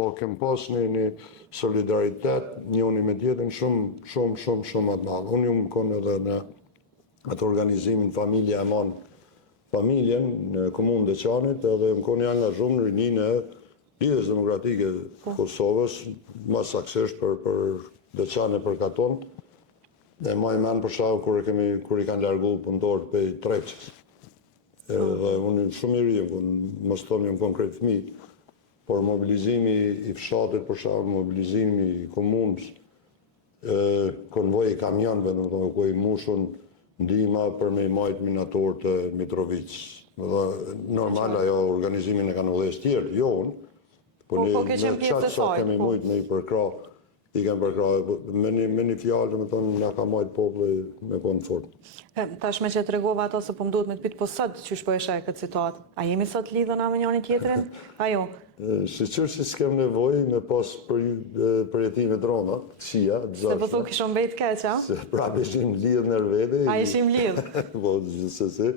po kem pas një solidaritet njëri me tjetrin shumë më të madh. Unë jam kon edhe në atë organizimin Familja e Man familjen në komunën e Çanit edhe më kon janë angazhuar në rininë e Lidhjes Demokratike të Kosovës, më saktësisht për Deçan e për Katon. E maj men për shkak kur i kanë larguar punëtorët për Treqës. Edhe unë shumë i ri, mos them jam konkret fëmijë, por mobilizimi i fshatit, për shkak mobilizimi i komunës, konvoji kamionëve, domethënë ku i mushun ndihma për me i majt minatorët e Mitrovicës. Normal ajo organizimin e kanë udhëhequr tjerë, jo unë, po në qatë sa kemi mujt me i përkra, i kanë përkra, me një fjalë, domethënë na ka majt populli me konë fort. Tashme që të regova ato se po më duhet me të pitë, po sot që shpo e shaj këtë situatë? A jemi sot lidhona me njëri tjetrin? Ajo? Shqyqyr që s'kem nevoj me pas përjetime drona, kësia, se po thu kishon bejt keq, a? Se prapë ishim lidhë nërvede. A ishim lidhë? Po, gjithsesi.